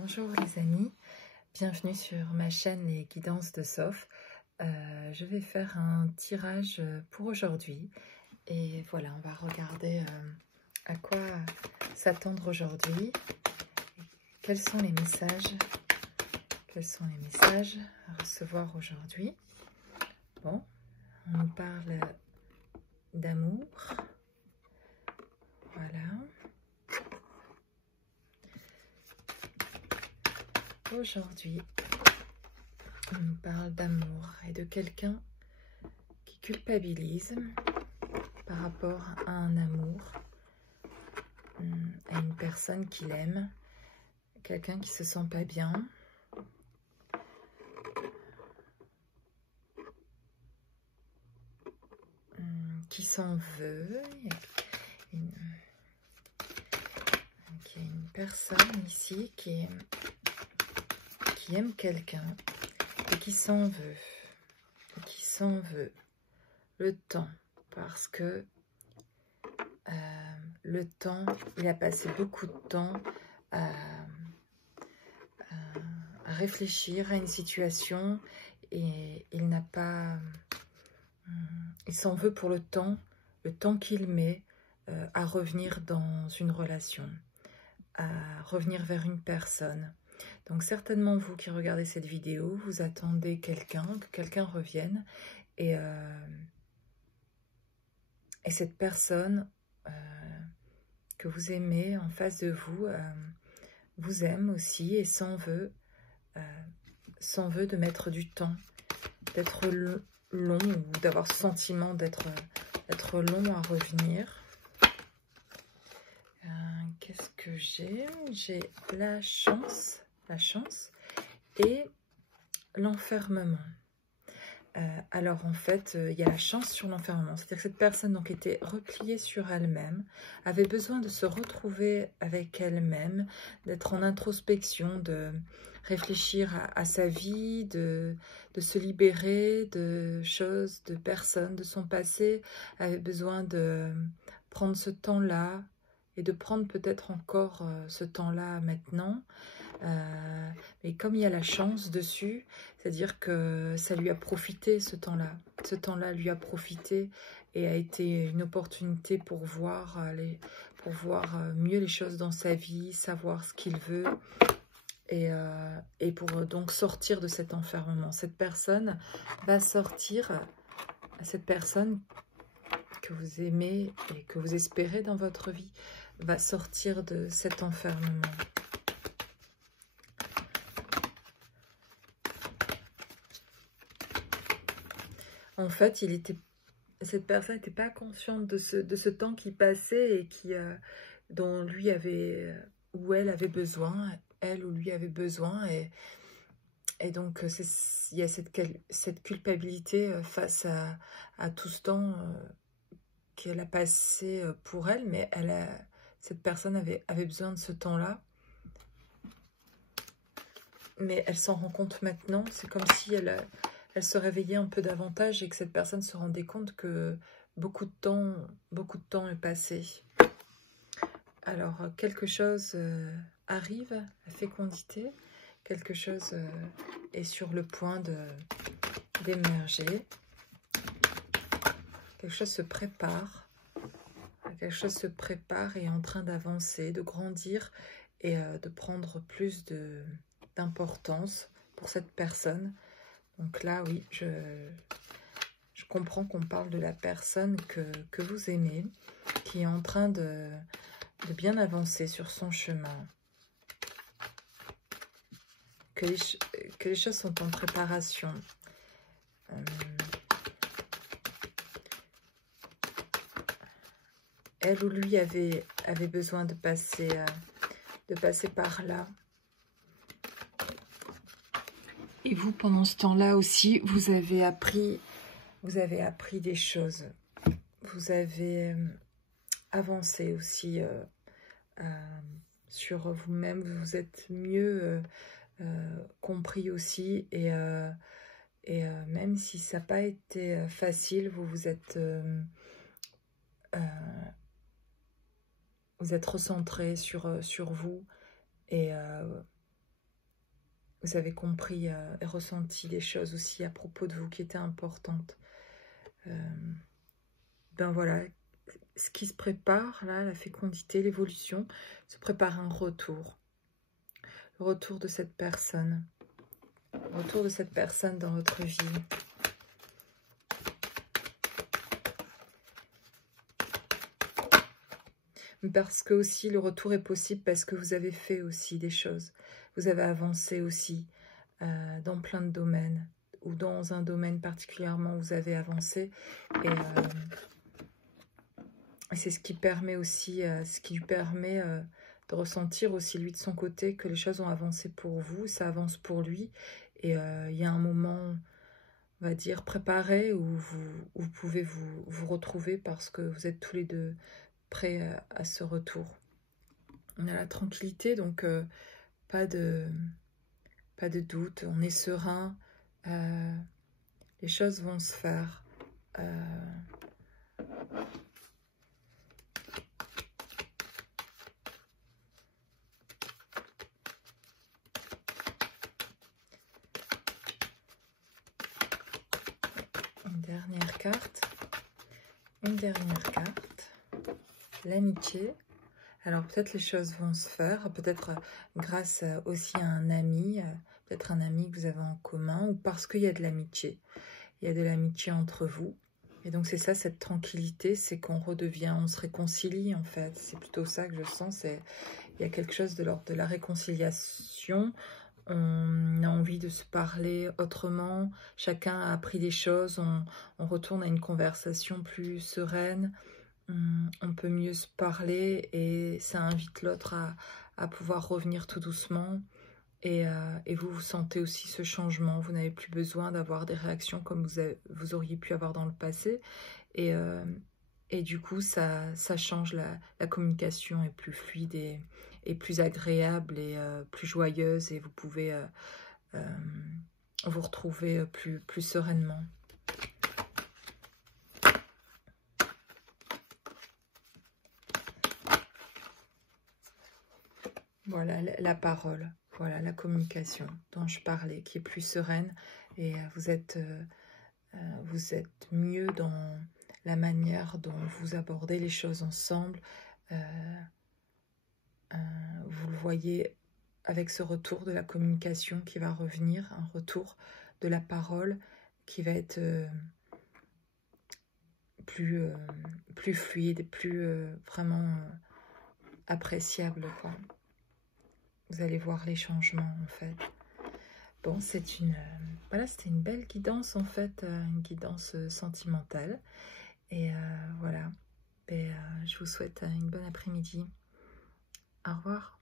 Bonjour les amis, bienvenue sur ma chaîne Les Guidances de Soph. Je vais faire un tirage pour aujourd'hui et voilà, on va regarder à quoi s'attendre aujourd'hui. Quels sont les messages à recevoir aujourd'hui? Bon, on nous parle d'amour, voilà. Aujourd'hui, on nous parle d'amour et de quelqu'un qui culpabilise par rapport à un amour, à une personne qu'il aime, quelqu'un qui se sent pas bien. Qui s'en veut. Il y a une personne ici qui aime quelqu'un et qui s'en veut. Le temps, parce que le temps, il a passé beaucoup de temps à réfléchir à une situation et il n'a pas... Il s'en veut pour le temps qu'il met à revenir dans une relation, à revenir vers une personne. Donc certainement vous qui regardez cette vidéo, vous attendez que quelqu'un revienne et cette personne que vous aimez en face de vous vous aime aussi et s'en veut de mettre du temps, d'être long ou d'avoir ce sentiment d'être long à revenir. Qu'est-ce que j'ai? J'ai la chance et l'enfermement. Alors en fait, il y a la chance sur l'enfermement, c'est-à-dire que cette personne donc était repliée sur elle-même, avait besoin de se retrouver avec elle-même, d'être en introspection, de réfléchir à sa vie, de se libérer de choses, de personnes, de son passé, avait besoin de prendre ce temps-là et de prendre peut-être encore ce temps-là maintenant. Mais comme il y a la chance dessus, c'est-à-dire que ça lui a profité ce temps-là. Ce temps-là lui a profité et a été une opportunité pour voir mieux les choses dans sa vie, savoir ce qu'il veut et pour donc sortir de cet enfermement. Cette personne va sortir, cette personne que vous aimez et que vous espérez dans votre vie, va sortir de cet enfermement. En fait, cette personne n'était pas consciente de ce temps qui passait et dont lui avait, ou elle avait besoin, elle ou lui avait besoin. Et donc, il y a cette culpabilité face à tout ce temps qu'elle a passé pour elle, mais cette personne avait besoin de ce temps-là. Mais elle s'en rend compte maintenant. C'est comme si elle se réveillait un peu davantage et que cette personne se rendait compte que beaucoup de temps est passé. Alors, quelque chose arrive, la fécondité, quelque chose est sur le point d'émerger, quelque chose se prépare, et est en train d'avancer, de grandir et de prendre plus d'importance pour cette personne. Donc là, oui, je comprends qu'on parle de la personne que vous aimez, qui est en train de bien avancer sur son chemin. Que les choses sont en préparation. Elle ou lui avait besoin de passer par là. Et vous, pendant ce temps-là aussi, vous avez appris des choses. Vous avez avancé aussi sur vous-même. Vous vous êtes mieux compris aussi. Et même si ça n'a pas été facile, vous êtes recentré sur vous. Et vous avez compris et ressenti des choses aussi à propos de vous qui étaient importantes. Ben voilà, ce qui se prépare, là, la fécondité, l'évolution, se prépare un retour. Le retour de cette personne. Le retour de cette personne dans votre vie. Parce que aussi le retour est possible parce que vous avez fait aussi des choses. Vous avez avancé aussi dans plein de domaines. Ou dans un domaine particulièrement, vous avez avancé. Et c'est ce qui permet aussi, de ressentir aussi lui de son côté que les choses ont avancé pour vous, ça avance pour lui. Et il y a un moment, on va dire, préparé où vous pouvez vous retrouver parce que vous êtes tous les deux prêts à ce retour. On a la tranquillité, donc pas de doute, on est serein, les choses vont se faire. Une dernière carte, l'amitié. Alors peut-être les choses vont se faire, peut-être grâce aussi à un ami, peut-être un ami que vous avez en commun, ou parce qu'il y a de l'amitié. Il y a de l'amitié entre vous. Et donc c'est ça, cette tranquillité, c'est qu'on redevient, on se réconcilie en fait. C'est plutôt ça que je sens, il y a quelque chose de l'ordre de la réconciliation. On a envie de se parler autrement, chacun a appris des choses, on retourne à une conversation plus sereine, on peut mieux se parler et ça invite l'autre à pouvoir revenir tout doucement. Et vous sentez aussi ce changement, vous n'avez plus besoin d'avoir des réactions comme vous auriez pu avoir dans le passé. Et du coup, ça change, la communication est plus fluide et plus agréable et plus joyeuse. Et vous pouvez vous retrouver plus sereinement. Voilà, la parole. Voilà, la communication dont je parlais, qui est plus sereine. Et vous êtes mieux dans la manière dont vous abordez les choses ensemble. Vous le voyez avec ce retour de la communication qui va revenir, un retour de la parole qui va être plus fluide et plus vraiment appréciable, quoi. Vous allez voir les changements, en fait. Bon, voilà, c'était une belle guidance, en fait, une guidance sentimentale. Et voilà, je vous souhaite une bonne après-midi. Au revoir.